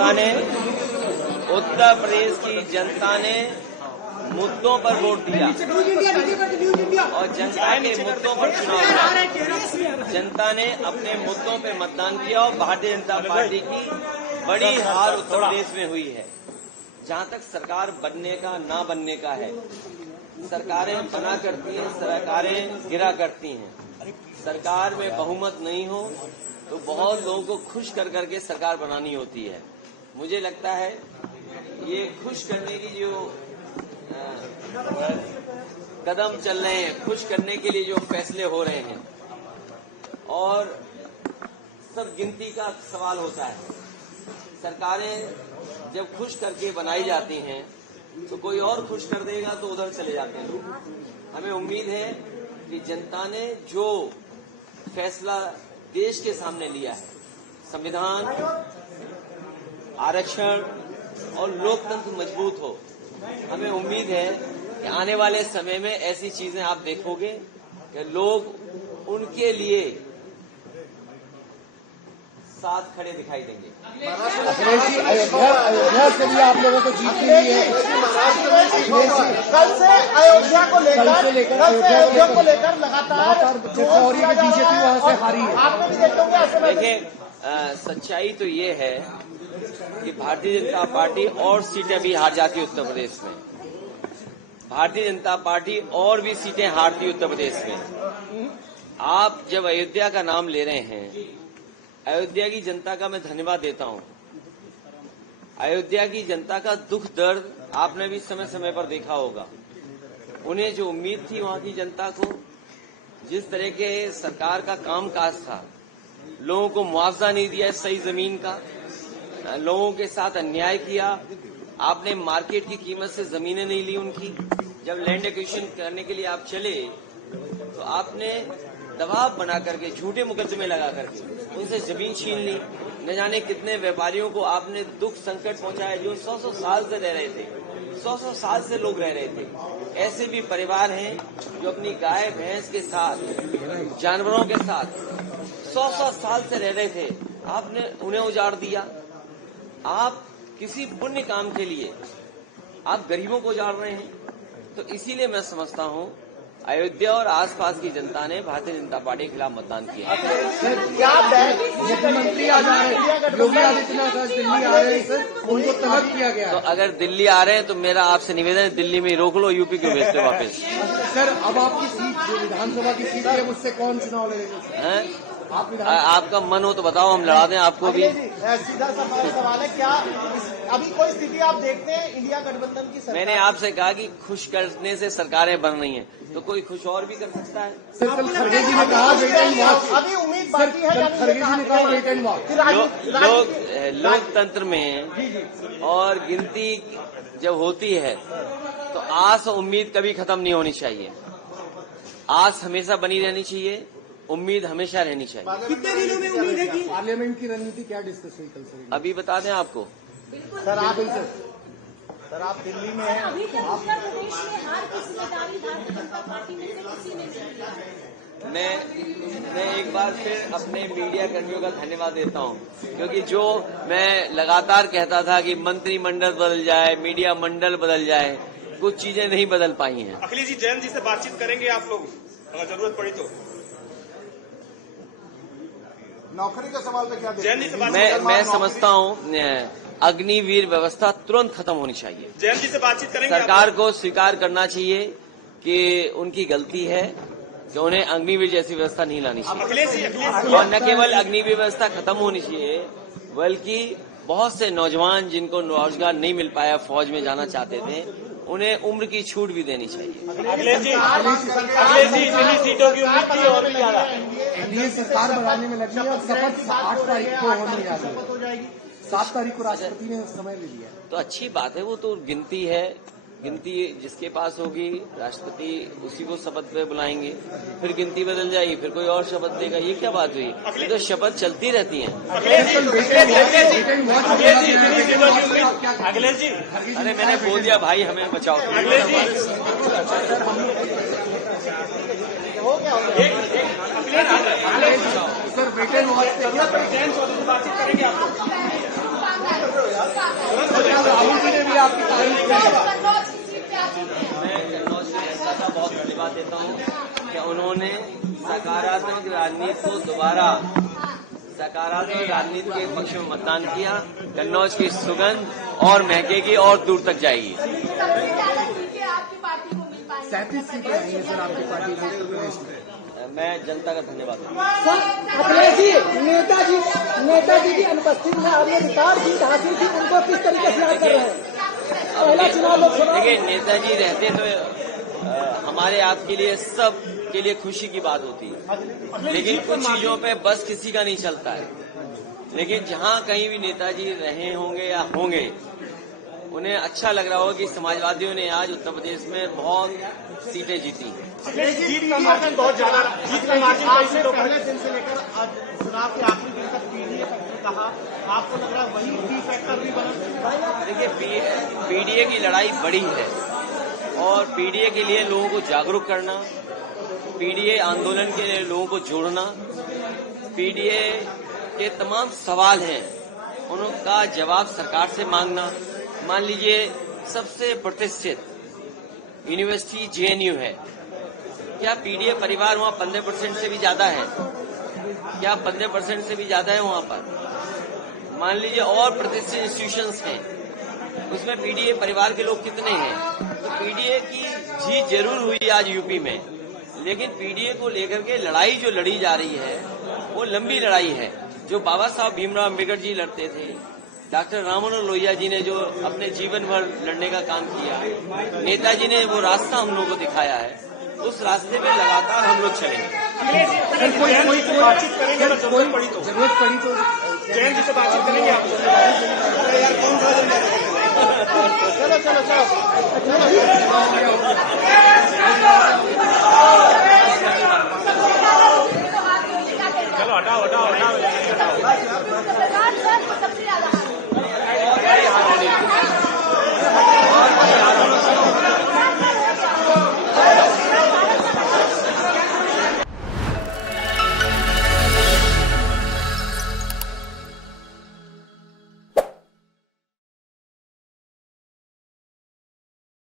जनता ने, उत्तर प्रदेश की जनता ने मुद्दों पर वोट दिया और जनता के मुद्दों पर चुनाव किया। जनता ने अपने मुद्दों पर मतदान किया और भारतीय जनता पार्टी की बड़ी हार उत्तर प्रदेश में हुई है। जहां तक सरकार बनने का ना बनने का है, सरकारें बना करती हैं, सरकारें गिरा करती हैं। सरकार में बहुमत नहीं हो तो बहुत लोगों को खुश कर करके सरकार बनानी होती है। मुझे लगता है ये खुश करने की जो कदम चल रहे हैं, खुश करने के लिए जो फैसले हो रहे हैं, और सब गिनती का सवाल होता है। सरकारें जब खुश करके बनाई जाती हैं तो कोई और खुश कर देगा तो उधर चले जाते हैं लोग। हमें उम्मीद है कि जनता ने जो फैसला देश के सामने लिया है, संविधान, आरक्षण और लोकतंत्र मजबूत हो, हमें उम्मीद है कि आने वाले समय में ऐसी चीजें आप देखोगे कि लोग उनके लिए साथ खड़े दिखाई देंगे। अखिलेश जी, अयोध्या से भी आप लोगों को जीत मिली है। कल से अयोध्या को लेकर लगातार बीजेपी वहां से हारी है। देखिए, सच्चाई तो ये है कि भारतीय जनता पार्टी और सीटें भी हार जाती उत्तर प्रदेश में। भारतीय जनता पार्टी और भी सीटें हारती उत्तर प्रदेश में। आप जब अयोध्या का नाम ले रहे हैं, अयोध्या की जनता का मैं धन्यवाद देता हूं। अयोध्या की जनता का दुख दर्द आपने भी समय समय पर देखा होगा। उन्हें जो उम्मीद थी वहां की जनता को, जिस तरह के सरकार का कामकाज था, लोगों को मुआवजा नहीं दिया सही जमीन का, लोगों के साथ अन्याय किया, आपने मार्केट की कीमत से जमीनें नहीं ली उनकी। जब लैंड एक्विजिशन करने के लिए आप चले तो आपने दबाव बना करके, झूठे मुकदमे लगा करके उनसे जमीन छीन ली। न जाने कितने व्यापारियों को आपने दुख संकट पहुंचाया जो 100 साल से रह रहे थे, 100 साल से लोग रह रहे थे। ऐसे भी परिवार हैं जो अपनी गाय भैंस के साथ, जानवरों के साथ 100 साल से रह रहे थे, आपने उन्हें उजाड़ दिया। आप किसी पुण्य काम के लिए आप गरीबों को उजाड़ रहे हैं। तो इसीलिए मैं समझता हूं अयोध्या और आसपास की जनता ने भारतीय जनता पार्टी के खिलाफ मतदान किया। मुख्यमंत्री आ जा रहे हैं, योगी आदित्यनाथ दिल्ली आ रहे हैं सर, उनको तलब किया गया। तो अगर दिल्ली आ रहे हैं तो मेरा आपसे निवेदन है, दिल्ली में रोक लो, यूपी क्यों भेजते वापस? सर, अब आपकी सीट जो विधानसभा की सीट है, उससे कौन चुनाव लड़ेगा? आपका मन हो तो बताओ, हम लड़ा दें आपको भी। सीधा सवाल है, क्या अभी कोई स्थिति आप देखते हैं इंडिया गठबंधन की सरकार? मैंने आपसे कहा कि खुश करने से सरकारें बन रही हैं, तो कोई खुश और भी कर सकता है। सर, कल खड़गे जी ने कहा अभी उम्मीद बाकी है, खड़गे जी ने कहा लोकतंत्र में और गिनती जब होती है तो आस और उम्मीद कभी खत्म नहीं होनी चाहिए। आस हमेशा बनी रहनी चाहिए, उम्मीद हमेशा रहनी चाहिए। कितने दिनों में उम्मीद है कि पार्लियामेंट की रणनीति क्या डिस्कस हुई कल से? अभी बता दें आपको। सर, आप दिल्ली में हैं। अभी तक उत्तर प्रदेश में हार की जिम्मेदारी भारतीय जनता पार्टी में से किसी ने नहीं लिया। मैं एक बार फिर अपने मीडिया कर्मियों का धन्यवाद देता हूं, क्योंकि जो मैं लगातार कहता था कि मंत्रिमंडल बदल जाए, मीडिया मंडल बदल जाए, कुछ चीजें नहीं बदल पाई हैं। अखिलेश जी, जयंत जी से बातचीत करेंगे आप लोग अगर जरूरत पड़ी तो? नौकरी का सवाल पे क्या जयंत जी से बातचीत? मैं समझता हूं अग्निवीर व्यवस्था तुरंत खत्म होनी चाहिए। जयंत जी से बातचीत करेंगे? सरकार को स्वीकार करना चाहिए कि उनकी गलती है कि उन्हें अग्निवीर जैसी व्यवस्था नहीं लानी चाहिए। अखिलेश जी, और न केवल अग्निवीर व्यवस्था खत्म होनी चाहिए, बल्कि बहुत से नौजवान जिनको रोजगार नहीं मिल पाया, फौज में जाना चाहते थे, उन्हें उम्र की छूट भी देनी चाहिए। अखिलेश जी, दिल्ली सीटों की उम्मीद थी और भी ज्यादा। एनडीए सरकार बनाने में लगी है और शपथ 8 तारीख को होने जा रही है। 7 तारीख को राष्ट्रपति ने समय ले लिया। तो अच्छी बात है, वो तो गिनती है, गिनती जिसके पास होगी राष्ट्रपति उसी को शपथ पे बुलाएंगे, फिर गिनती बदल जाएगी, फिर कोई और शपथ देगा। ये क्या बात हुई? ये तो शपथ चलती रहती है। अखिलेश जी, अरे मैंने बोल दिया भाई, हमें बचाओ। Akhilesh ji, sir, wait and watch बातचीत करेंगे आप लोग? आपकी तारीफ की है। कन्नौज की सीट पे आप जीते हैं। मैं कन्नौज की जनता का बहुत धन्यवाद देता हूँ कि उन्होंने सकारात्मक राजनीति को दोबारा सकारात्मक राजनीति के पक्ष में मतदान किया। कन्नौज की सुगंध और महकेगी और दूर तक जाएगी। सबसे ज्यादा सीटें आपकी पार्टी को मिल पाएंगी। 37 सीटें आई हैं सर आपकी पार्टी में उत्तर प्रदेश में। मैं जनता का धन्यवाद करता हूँ। सर अखिलेश जी, नेताजी की अनुपस्थिति में आपने रिकॉर्ड जीत हासिल की, उनको किस तरीके से याद कर रहे हैं? पहला चुनाव लोकसभा। देखिए, नेताजी रहते तो हमारे आपके लिए सब के लिए खुशी की बात होती है, लेकिन कुछ चीजों पे बस किसी का नहीं चलता है। लेकिन जहाँ कहीं भी नेताजी रहे होंगे या होंगे, उन्हें अच्छा लग रहा होगा कि समाजवादियों ने आज उत्तर प्रदेश में बहुत सीटें जीती। जीत का मार्जिन बहुत ज्यादा रहा। जीत का मार्जिन आपने पहले दिन से लेकर आज चुनाव के आखिरी दिन तक पीडीए कहा, आपको लग रहा है वही की फैक्टर भी बना? देखिए, पीडीए की लड़ाई बड़ी है और पीडीए के लिए लोगों को जागरूक करना, पीडीए आंदोलन के लिए लोगों को जोड़ना, पीडीए के तमाम सवाल हैं उनका जवाब सरकार से मांगना। मान लीजिए सबसे प्रतिष्ठित यूनिवर्सिटी जेएनयू है, क्या पीडीए परिवार वहाँ 15% से भी ज्यादा है? क्या 15% से भी ज्यादा है वहाँ पर? मान लीजिए और प्रतिष्ठित इंस्टीट्यूशंस हैं, उसमें पीडीए परिवार के लोग कितने हैं? तो पीडीए की जीत जरूर हुई आज यूपी में, लेकिन पीडीए को लेकर के लड़ाई जो लड़ी जा रही है वो लंबी लड़ाई है। जो बाबा साहब भीमराव अम्बेडकर जी लड़ते थे, डॉक्टर राम मनोहर लोहिया जी ने जो अपने जीवन भर लड़ने का काम किया, नेताजी ने वो रास्ता हम लोगों को दिखाया है, उस रास्ते में लगातार हम लोग चलेंगे। कोई बातचीत करेंगे, जरूरत पड़ी तो जरूरत पड़ी तो जयंत जी से बातचीत करेंगे आप।